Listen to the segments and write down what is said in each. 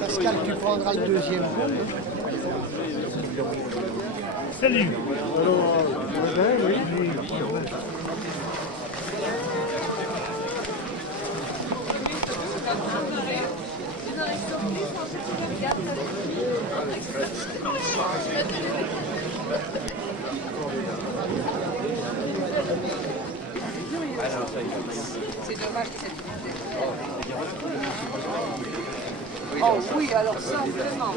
Pascal, tu prendras le deuxième. Salut. C'est dommage que cette... Oh oui, alors ça, vraiment.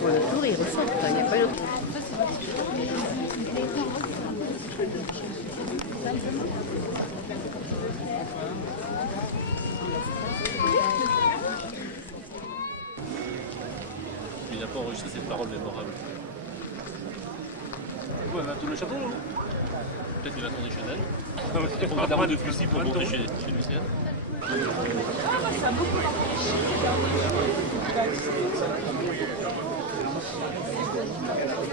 Pour le tour, il ressemble, il n'y a pas le... Il n'a pas enregistré cette parole mémorable. Ouais, il va tourner le chapeau, non? Peut-être qu'il va tourner chez elle. Il faut qu'on arrête de plus pour monter chez Lucienne. Ça a beaucoup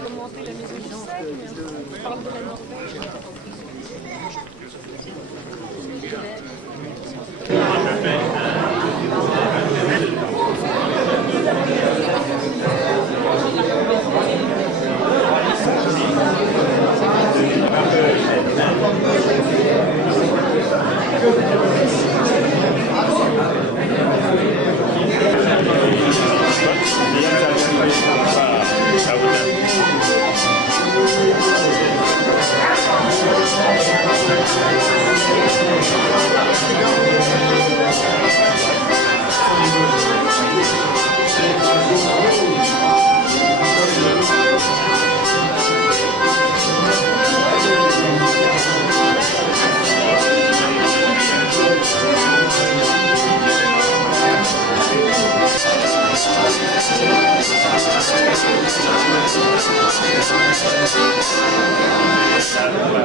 commenter la maison du sec, mais on parle de la Norvège.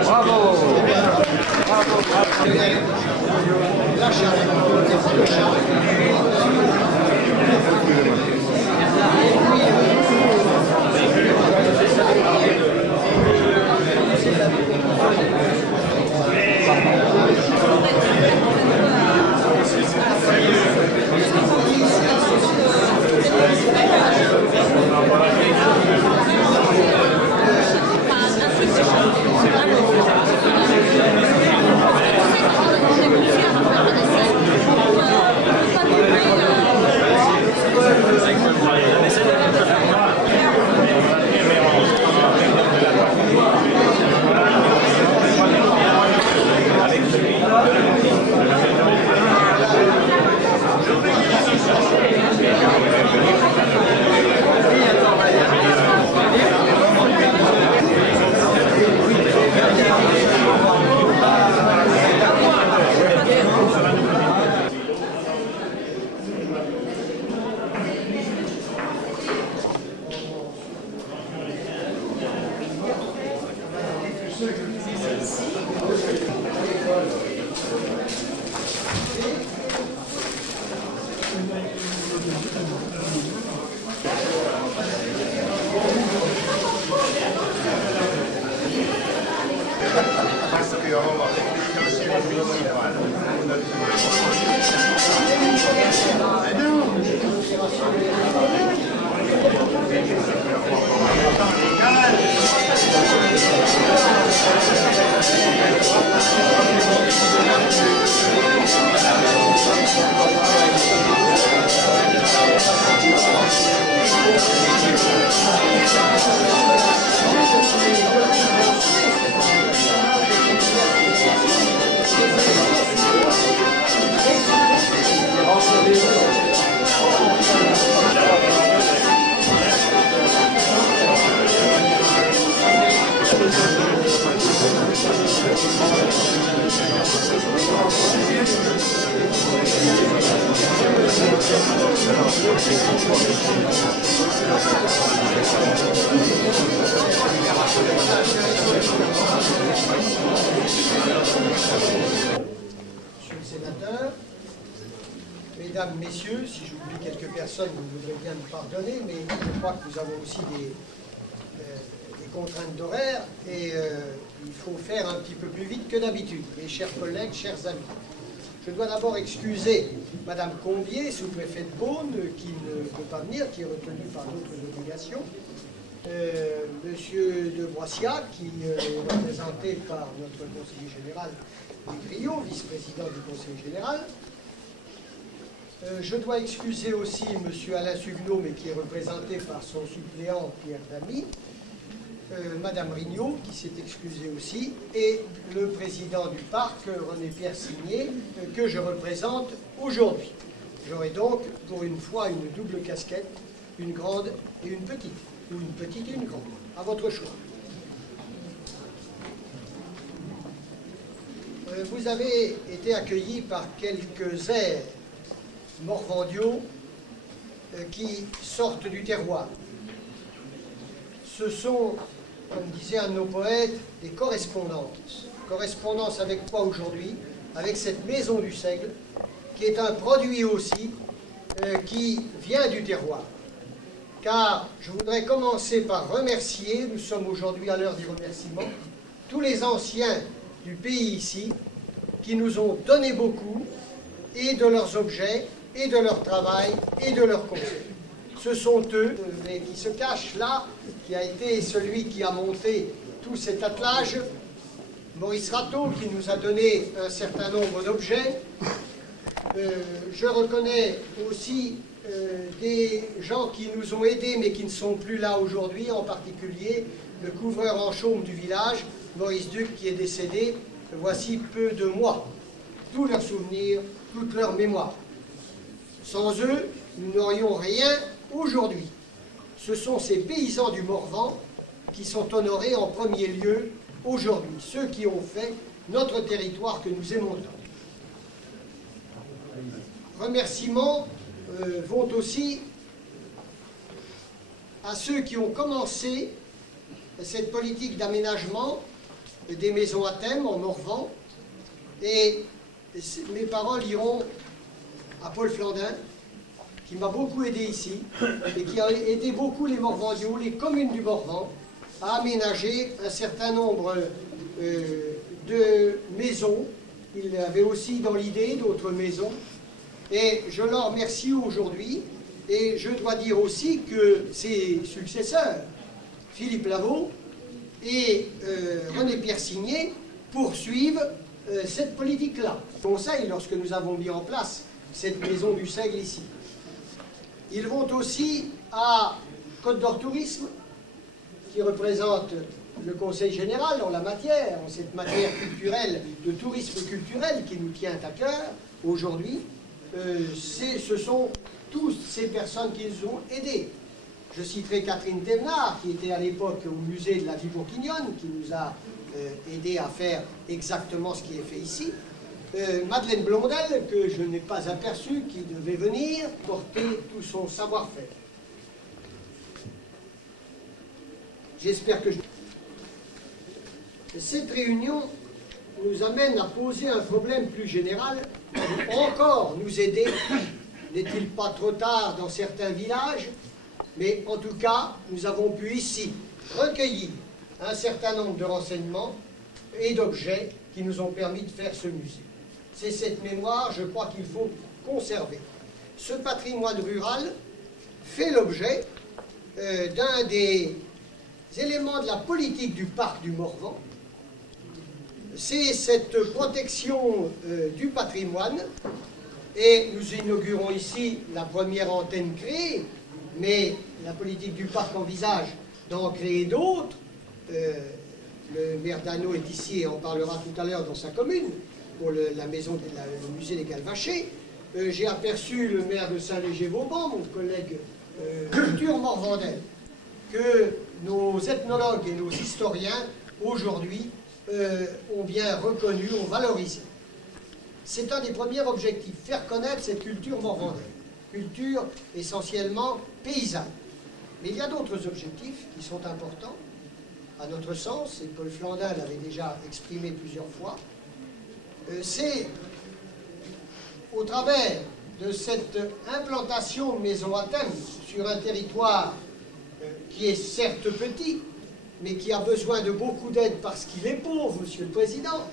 Bravo! Bravo! Thank you. sénateurs, mesdames, messieurs, si j'oublie quelques personnes, vous voudrez bien me pardonner, mais je crois que nous avons aussi des contraintes d'horaire et il faut faire un petit peu plus vite que d'habitude. Mes chers collègues, chers amis, je dois d'abord excuser Madame Combier, sous-préfet de Beaune, qui ne peut pas venir, qui est retenu par d'autres obligations. Monsieur de Broissiat, qui est représenté par notre conseiller général Grillot, vice-président du conseil général. Je dois excuser aussi monsieur Alain Suguenot, mais qui est représenté par son suppléant Pierre Damy, Madame Rignot, qui s'est excusée aussi, et le président du parc, René-Pierre Signé, que je représente aujourd'hui. J'aurai donc, pour une fois, une double casquette, une grande et une petite, ou une petite et une grande, à votre choix. Vous avez été accueillis par quelques airs morvandiaux qui sortent du terroir. Ce sont, comme disait un de nos poètes, des correspondances. Correspondance avec quoi aujourd'hui? Avec cette maison du Seigle, qui est un produit aussi qui vient du terroir. Car je voudrais commencer par remercier, nous sommes aujourd'hui à l'heure du remerciement, tous les anciens du pays ici, qui nous ont donné beaucoup, et de leurs objets, et de leur travail, et de leurs conseils. Ce sont eux, mais qui se cachent là, qui a été celui qui a monté tout cet attelage, Maurice Rateau, qui nous a donné un certain nombre d'objets. Je reconnais aussi des gens qui nous ont aidés, mais qui ne sont plus là aujourd'hui, en particulier le couvreur en chaume du village, Maurice Duc, qui est décédé voici peu de mois. Tous leurs souvenirs, toute leur mémoire. Sans eux, nous n'aurions rien aujourd'hui. Ce sont ces paysans du Morvan qui sont honorés en premier lieu aujourd'hui, ceux qui ont fait notre territoire que nous aimons tant. Remerciements vont aussi à ceux qui ont commencé cette politique d'aménagement des maisons à thème en Morvan, et mes paroles iront à Paul Flandin, qui m'a beaucoup aidé ici, et qui a aidé beaucoup les Morvandiaux, les communes du Morvan, à aménager un certain nombre de maisons. Il avait aussi dans l'idée d'autres maisons, et je leur remercie aujourd'hui, et je dois dire aussi que ses successeurs, Philippe Lavaux et René-Pierre Signé, poursuivent cette politique-là. Conseil, lorsque nous avons mis en place cette maison du Seigle ici. Ils vont aussi à Côte d'Or Tourisme, qui représente le Conseil général en la matière, en cette matière culturelle, de tourisme culturel qui nous tient à cœur aujourd'hui. Ce sont tous ces personnes qui nous ont aidés. Je citerai Catherine Thévenard, qui était à l'époque au musée de la vie bourguignonne, qui nous a aidé à faire exactement ce qui est fait ici. Madeleine Blondel, que je n'ai pas aperçue, qui devait venir porter tout son savoir-faire. J'espère que cette réunion nous amène à poser un problème plus général. Encore nous aider, n'est-il pas trop tard dans certains villages, mais en tout cas, nous avons pu ici recueillir un certain nombre de renseignements et d'objets qui nous ont permis de faire ce musée. C'est cette mémoire, je crois, qu'il faut conserver. Ce patrimoine rural fait l'objet d'un des éléments de la politique du parc du Morvan. C'est cette protection du patrimoine, et nous inaugurons ici la première antenne créée, mais la politique du parc envisage d'en créer d'autres. Le maire d'Anneau est ici et en parlera tout à l'heure dans sa commune, pour la maison, le musée des Galvachés. J'ai aperçu le maire de Saint-Léger-Vauban, mon collègue culture morvandaise, que nos ethnologues et nos historiens, aujourd'hui, ont bien reconnu, ont valorisé. C'est un des premiers objectifs, faire connaître cette culture morvandaise, culture essentiellement paysanne. Mais il y a d'autres objectifs qui sont importants, à notre sens, et Paul Flandin l'avait déjà exprimé plusieurs fois. C'est au travers de cette implantation de maisons à thème sur un territoire qui est certes petit, mais qui a besoin de beaucoup d'aide parce qu'il est pauvre, Monsieur le Président.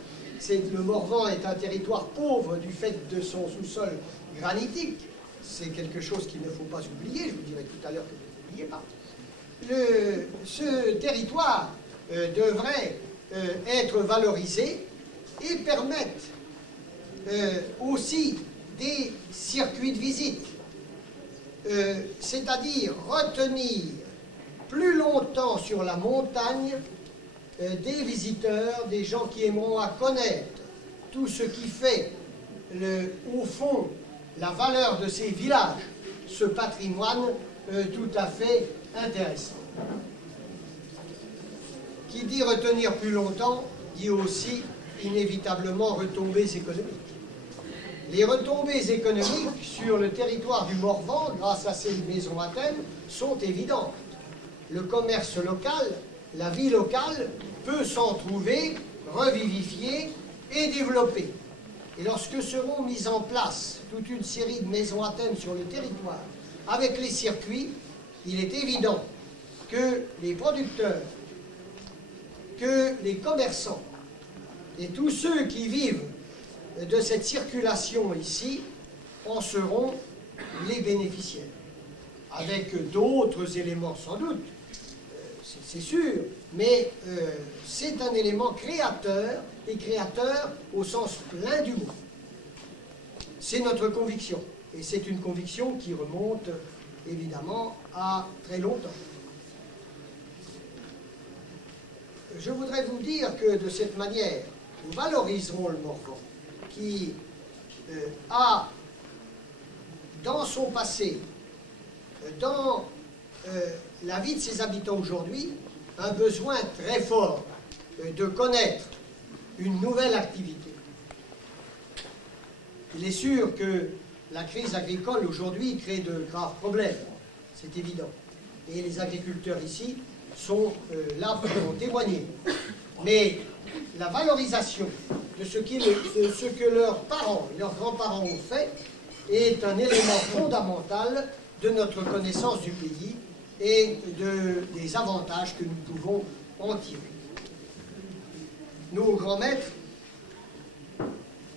Le Morvan est un territoire pauvre du fait de son sous-sol granitique. C'est quelque chose qu'il ne faut pas oublier, je vous dirai tout à l'heure que vous n'oubliez pas. Ce territoire devrait être valorisé et permettre aussi des circuits de visite, c'est-à-dire retenir plus longtemps sur la montagne des visiteurs, des gens qui aimeront à connaître tout ce qui fait, au fond, la valeur de ces villages, ce patrimoine tout à fait intéressant. Qui dit retenir plus longtemps, dit aussi inévitablement retombées économiques. Les retombées économiques sur le territoire du Morvan, grâce à ces maisons à thème, sont évidentes. Le commerce local, la vie locale, peut s'en trouver revivifié et développé. Et lorsque seront mises en place toute une série de maisons à thème sur le territoire, avec les circuits, il est évident que les producteurs, que les commerçants et tous ceux qui vivent de cette circulation ici en seront les bénéficiaires. Avec d'autres éléments sans doute, c'est sûr, mais c'est un élément créateur, et créateur au sens plein du mot. C'est notre conviction, et c'est une conviction qui remonte évidemment à très longtemps. Je voudrais vous dire que de cette manière, nous valoriserons le Morvan, qui a, dans son passé, dans la vie de ses habitants aujourd'hui, un besoin très fort de connaître une nouvelle activité. Il est sûr que la crise agricole aujourd'hui crée de graves problèmes, c'est évident. Et les agriculteurs ici sont là pour en témoigner. Mais la valorisation de ce que leurs parents et leurs grands-parents ont fait est un élément fondamental de notre connaissance du pays et des avantages que nous pouvons en tirer. Nos grands maîtres,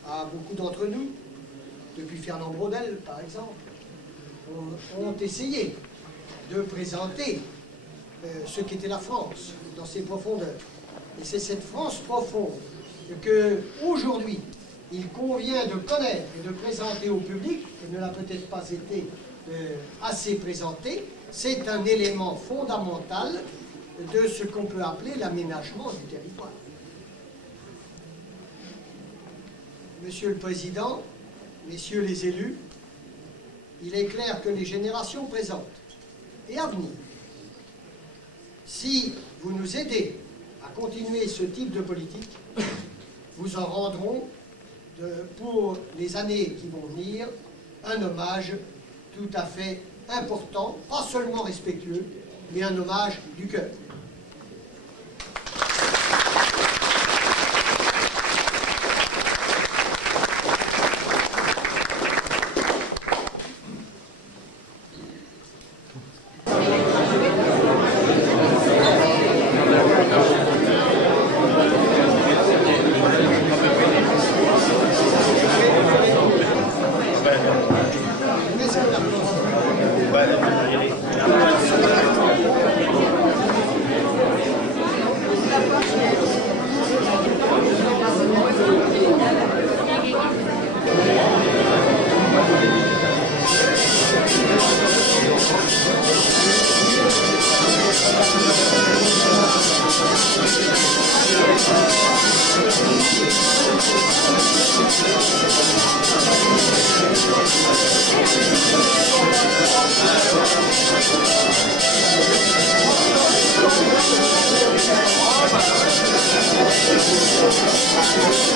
à beaucoup d'entre nous, depuis Fernand Braudel par exemple, ont essayé de présenter ce qu'était la France dans ses profondeurs. Et c'est cette France profonde que aujourd'hui il convient de connaître et de présenter au public, qui ne l'a peut-être pas été assez présenté. C'est un élément fondamental de ce qu'on peut appeler l'aménagement du territoire. Monsieur le Président, messieurs les élus, il est clair que les générations présentes et à venir, si vous nous aidez à continuer ce type de politique, vous en rendrons, pour les années qui vont venir, un hommage tout à fait important, pas seulement respectueux, mais un hommage du cœur.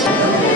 Thank you.